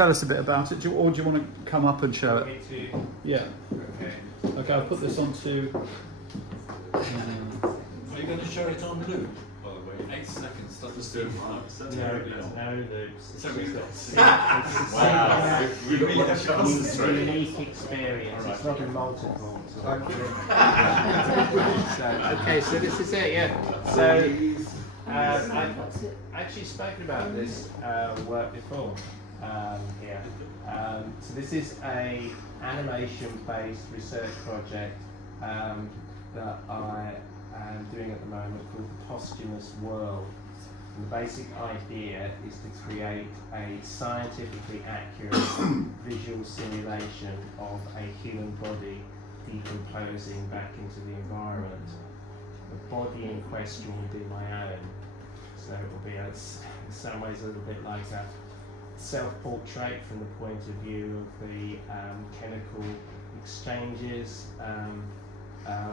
tell us a bit about it, or do you want to come up and show it? Me too. Yeah. Okay. Okay, I'll put this onto. Are you going to show it on loop, by the way? 8 seconds, stop us doing No loops. So we've got It's wow, we really have to a concentrate. unique experience. Right. It's not a multiple. Thank you. Okay, so this is it, yeah. So I've actually spoken about this work before here. So this is a animation-based research project that I am doing at the moment called Posthumous World. And the basic idea is to create a scientifically accurate visual simulation of a human body decomposing back into the environment. The body in question will be my own, so it will be in some ways a little bit like a self-portrait from the point of view of the chemical exchanges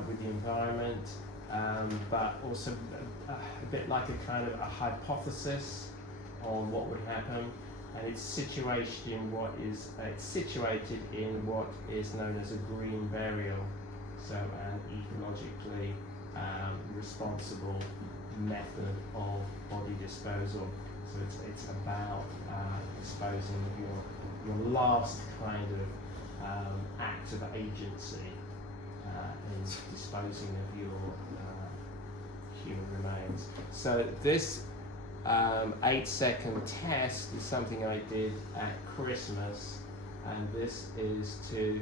with the environment, but also a bit like a kind of a hypothesis on what would happen, and it's situated in what is known as a green burial, so an ecologically responsible method of body disposal. So it's about disposing of your last kind of act of agency in disposing of your human remains. So this 8-second test is something I did at Christmas, and this is to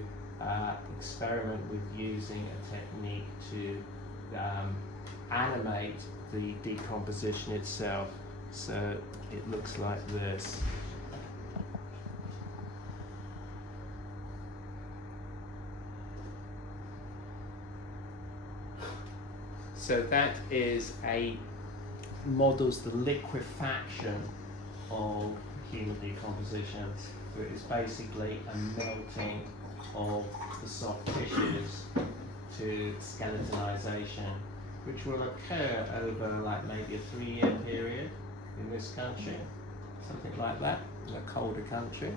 experiment with using a technique to animate the decomposition itself. So it looks like this. So that is models the liquefaction of human decomposition. So it is basically a melting of the soft tissues to skeletonization, which will occur over like maybe a 3-year period in this country, something like that, in a colder country.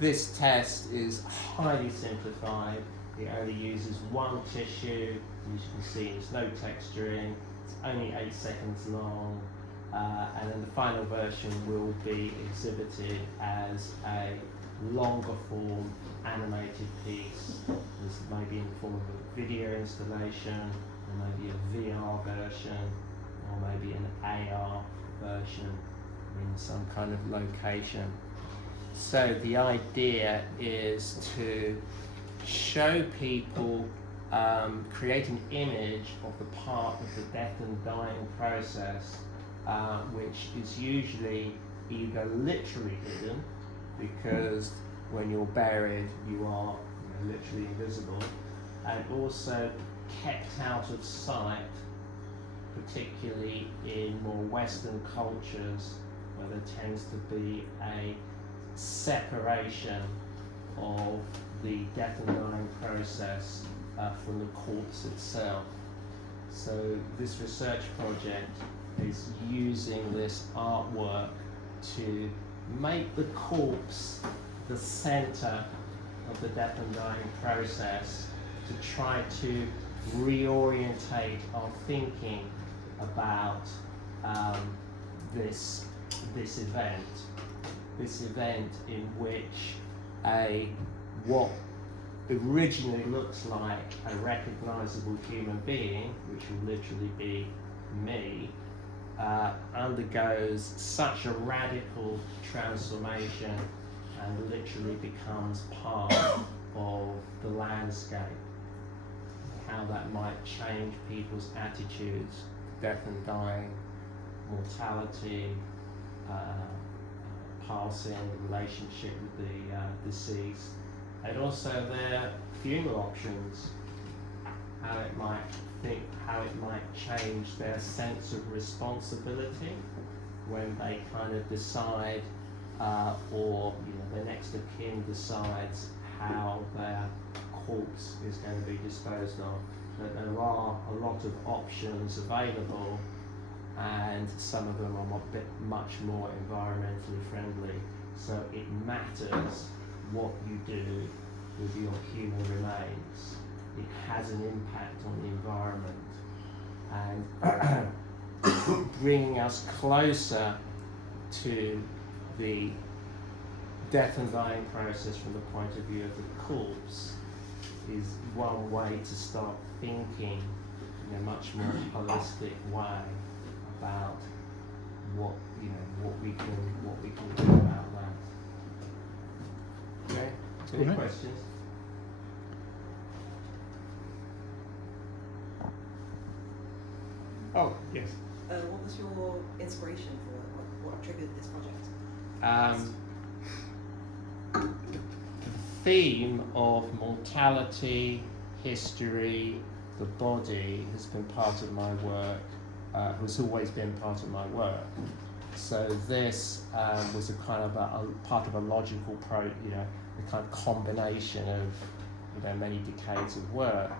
This test is highly simplified. It only uses one tissue. As you can see, there's no texturing. It's only 8 seconds long, and then the final version will be exhibited as a longer form animated piece. This may be in the form of a video installation, or maybe a VR version, or maybe an AR version in some kind of location. So the idea is to show people, create an image of the part of the death and dying process, which is usually either literally hidden, because when you're buried you are literally invisible, and also kept out of sight, particularly in more Western cultures where there tends to be a separation of the death and dying process from the corpse itself. So this research project is using this artwork to make the corpse the center of the death and dying process, to try to reorientate our thinking about this event in which what originally looks like a recognizable human being, which will literally be me, undergoes such a radical transformation and literally becomes part of the landscape. How that might change people's attitudes to death and dying, mortality, passing, relationship with the deceased, and also their funeral options, how it might change their sense of responsibility when they kind of decide, or their next of kin decides how their corpse is going to be disposed of. That there are a lot of options available, and some of them are much more environmentally friendly. So it matters what you do with your human remains. It has an impact on the environment and bringing us closer to the death and dying process from the point of view of the corpse is one way to start thinking in a much more holistic way about what we can do about that. Okay. Any Okay. questions? Oh yes. What was your inspiration for it? What triggered this project? The theme of mortality, history, the body has been part of my work, has always been part of my work. So this was a kind of a part of a logical a kind of combination of many decades of work.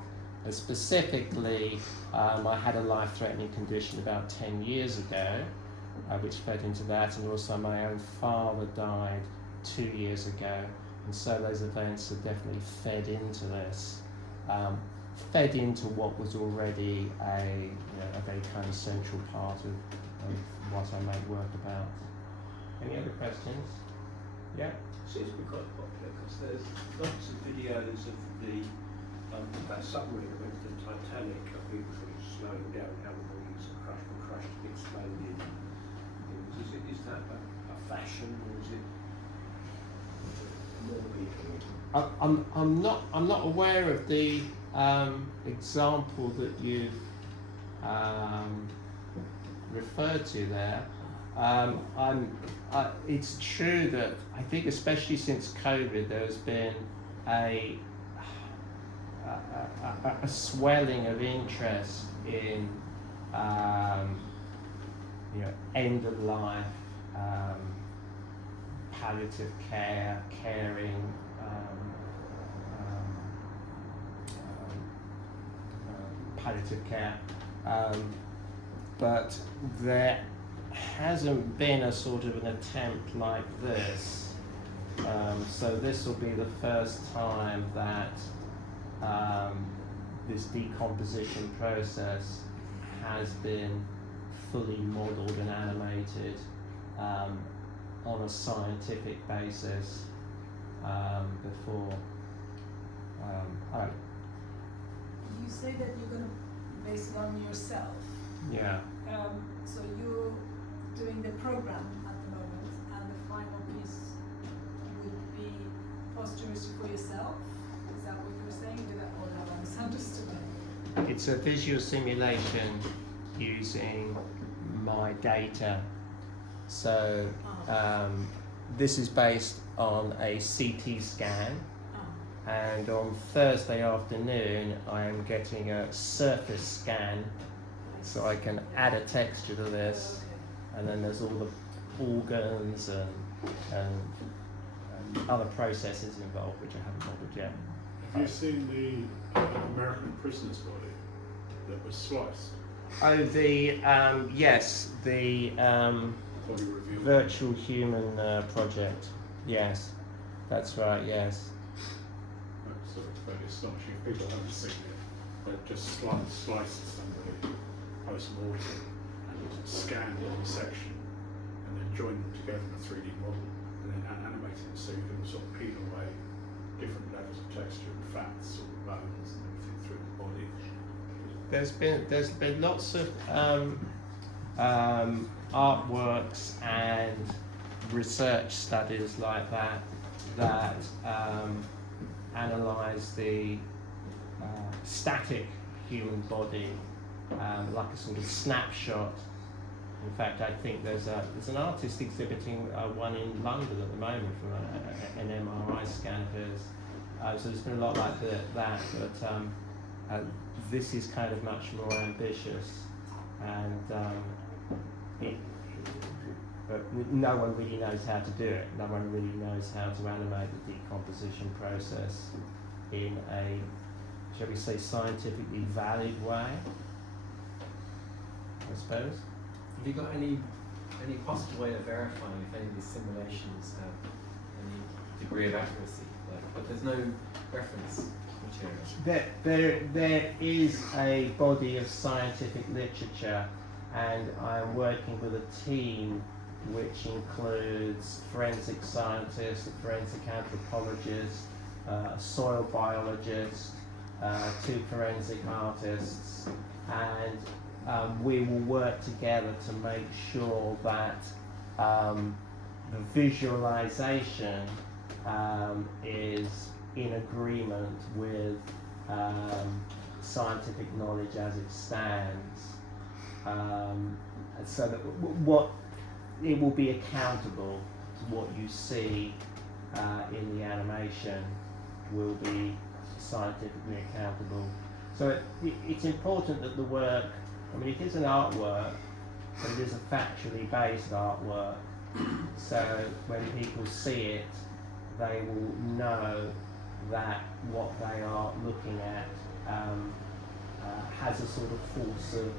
And specifically, I had a life-threatening condition about 10 years ago, which fed into that, and also my own father died 2 years ago, and so those events have definitely fed into this, fed into what was already a very kind of central part of what I make work about. Any other questions? Yeah? Seems to be quite popular because there's lots of videos of that submarine that went to the Titanic of people sort of slowing down how the bodies are crushed and exploded. Is that a fashion, or is it more people? I'm not aware of the example that you've referred to there. It's true that I think, especially since COVID, there's been a swelling of interest in end of life, palliative care, caring, palliative care, but there hasn't been a sort of an attempt like this. So this will be the first time that this decomposition process has been fully modelled and animated on a scientific basis before. You say that you're going to base it on yourself. Yeah. So you're doing the program at the moment, and the final piece would be posthumous for yourself. Is that what you're saying? Did I, or have I misunderstood it? It's a visual simulation using my data. So this is based on a CT scan, and on Thursday afternoon I am getting a surface scan, so I can add a texture to this, and then there's all the organs and other processes involved which I haven't modelled yet. Have you seen the American prisoner's body that was sliced? Oh, the yes, the Body revealed. virtual human project. Yes, that's right. Yes. That's sort of very astonishing. If people haven't seen it, they've just sliced somebody post-mortem and scanned one section and then joined them together in a 3D model and then animated it so you can sort of peel away different levels of texture and fats or bones and everything through the body. There's been lots of artworks and research studies like that analyse the static human body like a sort of snapshot. In fact, I think there's an artist exhibiting one in London at the moment from an MRI scan of his. So there's been a lot like that, but this is kind of much more ambitious, and but no one really knows how to do it. No one really knows how to animate the decomposition process in a, shall we say, scientifically valid way, I suppose. Have you got any possible way of verifying if any of these simulations have degree of accuracy, but there's no reference material. There is a body of scientific literature, and I'm working with a team which includes forensic scientists, a forensic anthropologist, a soil biologist, 2 forensic artists, and we will work together to make sure that the visualization is in agreement with scientific knowledge as it stands, so that what it will be accountable to what you see in the animation will be scientifically accountable. So it's important that the work, I mean, it is an artwork, but it is a factually based artwork. So when people see it, they will know that what they are looking at has a sort of force of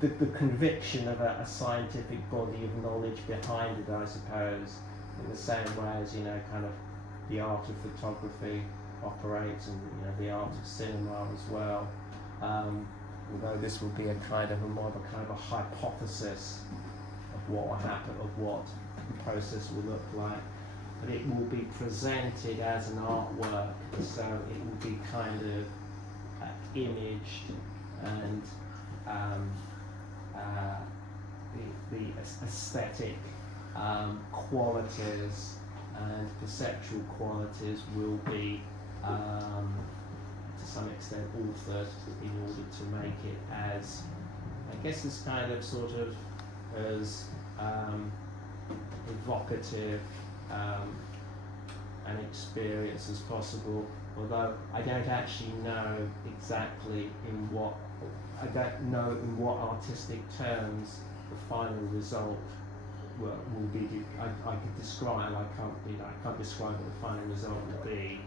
the conviction of a scientific body of knowledge behind it, I suppose, in the same way as, you know, kind of the art of photography operates, and, you know, the art of cinema as well. Although this will be a kind of a hypothesis of what will happen, of what the process will look like, but it will be presented as an artwork, so it will be kind of imaged, and the aesthetic qualities and perceptual qualities will be to some extent altered in order to make it as, I guess, as kind of sort of as evocative an experience as possible, although I don't actually know exactly I don't know in what artistic terms the final result will be. I could describe, I can't describe what the final result will be,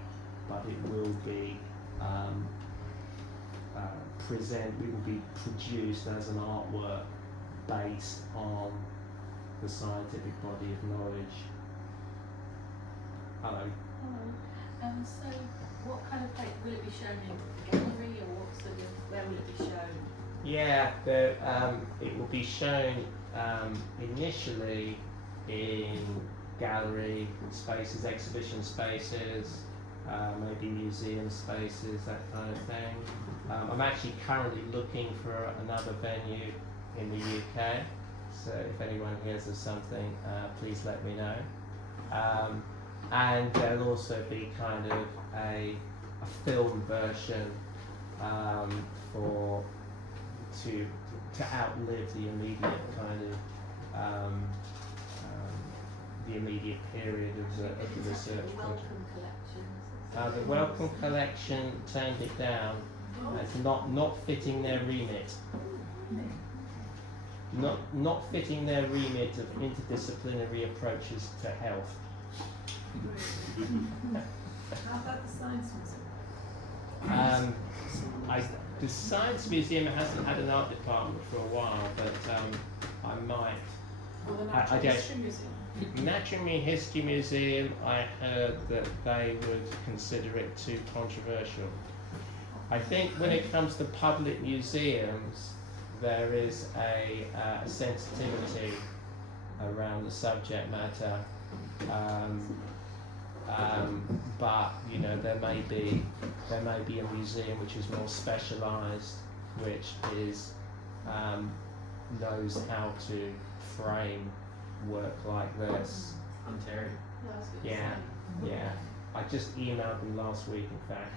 but it will be it will be produced as an artwork based on the scientific body of knowledge. Hello. Hello. So what kind of place will it be shown in? The gallery, or what sort of, where will it be shown? Yeah, it will be shown initially in gallery spaces, exhibition spaces, maybe museum spaces, that kind of thing. I'm actually currently looking for another venue in the UK, so if anyone hears of something, please let me know. And there'll also be kind of a film version to outlive the immediate kind of the immediate period of the research The project. Welcome collections. The Welcome collection turned it down. It's not fitting their remit. Not fitting their remit of interdisciplinary approaches to health. How about the Science Museum? The Science Museum hasn't had an art department for a while, but I might. Or the I Natural don't- History Museum? Natural History Museum, I heard that they would consider it too controversial. I think when it comes to public museums, there is a sensitivity around the subject matter, but you know, there may be a museum which is more specialised, which is knows how to frame work like this. Ontario. Yeah. I just emailed them last week, in fact.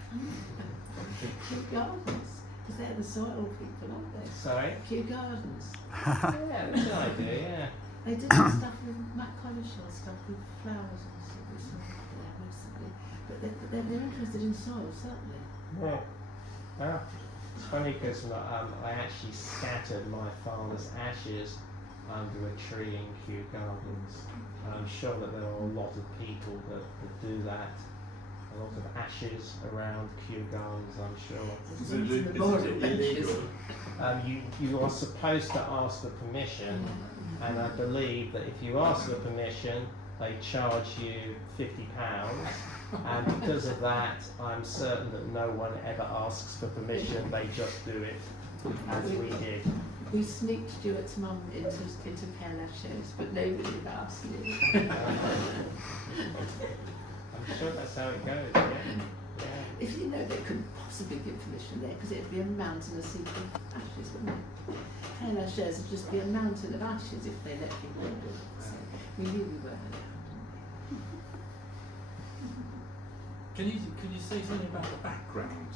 Kew Gardens, because they're the soil people, aren't they? Sorry? Kew Gardens. Yeah, that's an idea, yeah. They did some stuff with Matt Collishaw stuff with flowers and stuff there recently. But they're interested in soil, certainly. Yeah. Oh, it's funny because I actually scattered my father's ashes under a tree in Kew Gardens. I'm sure that there are a lot of people that do that. A lot of ashes around Kew Gardens, I'm sure. Is it illegal? You are supposed to ask for permission, and I believe that if you ask for permission, they charge you £50, and because of that, I'm certain that no one ever asks for permission. They just do it, as we did. We sneaked Stuart's mum into Care Lachaise, but nobody would ask you. I'm sure that's how it goes. Yeah. If you know they couldn't possibly give permission there, because it'd be a mountainous heap of ashes, wouldn't it? Care Lachaise would just be a mountain of ashes if they let people do it. So we knew we were allowed. Can you say something about the background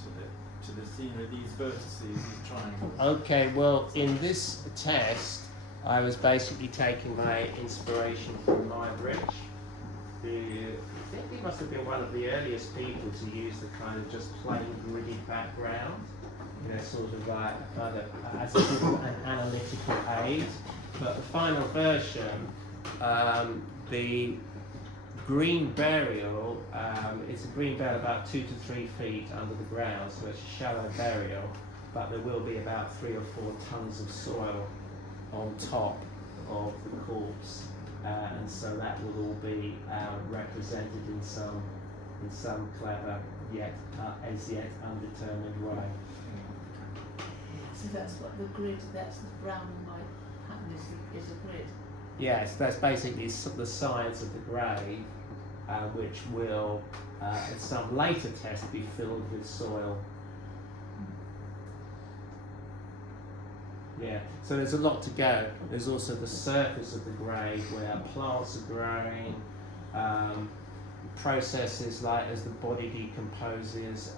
to this, you know, these vertices, these triangles? Okay, well, in this test, I was basically taking my inspiration from Wright, who I think he must have been one of the earliest people to use the kind of just plain gridded background, you know, sort of like a kind of as a sort of an analytical aid. But the final version, the green burial, it's a green burial about 2 to 3 feet under the ground, so it's a shallow burial, but there will be about 3 or 4 tons of soil on top of the corpse, and so that will all be represented in some clever yet as yet undetermined way. So that's what the grid, that's the brown and white pattern is a grid. Yes, that's basically the sides of the grave, which will, at some later test, be filled with soil. Yeah, so there's a lot to go. There's also the surface of the grave where plants are growing, processes like as the body decomposes,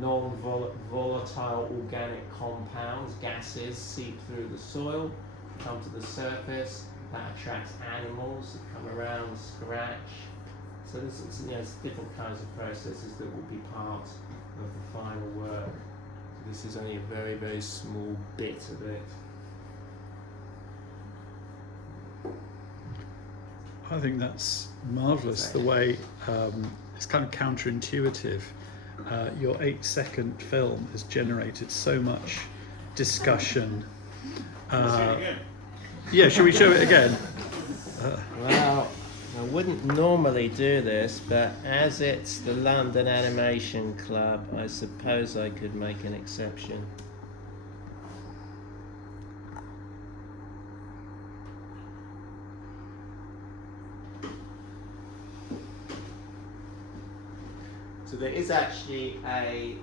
non-volatile organic compounds, gases seep through the soil, come to the surface, that attracts animals that come around and scratch. So there's different kinds of processes that will be part of the final work. So this is only a very, very small bit of it. I think that's marvellous, the way it's kind of counterintuitive. Your 8-second film has generated so much discussion. Yeah, should we show it again? Well, I wouldn't normally do this, but as it's the London Animation Club, I suppose I could make an exception. So there is actually a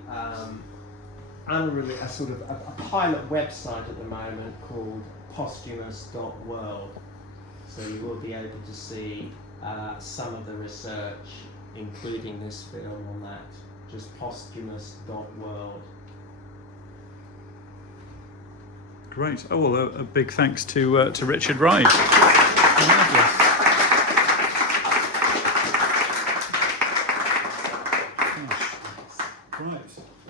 pilot website at the moment called Posthumous.world. So you will be able to see some of the research, including this film on that, just Posthumous.world. Great. Oh, well, a big thanks to Richard Wright.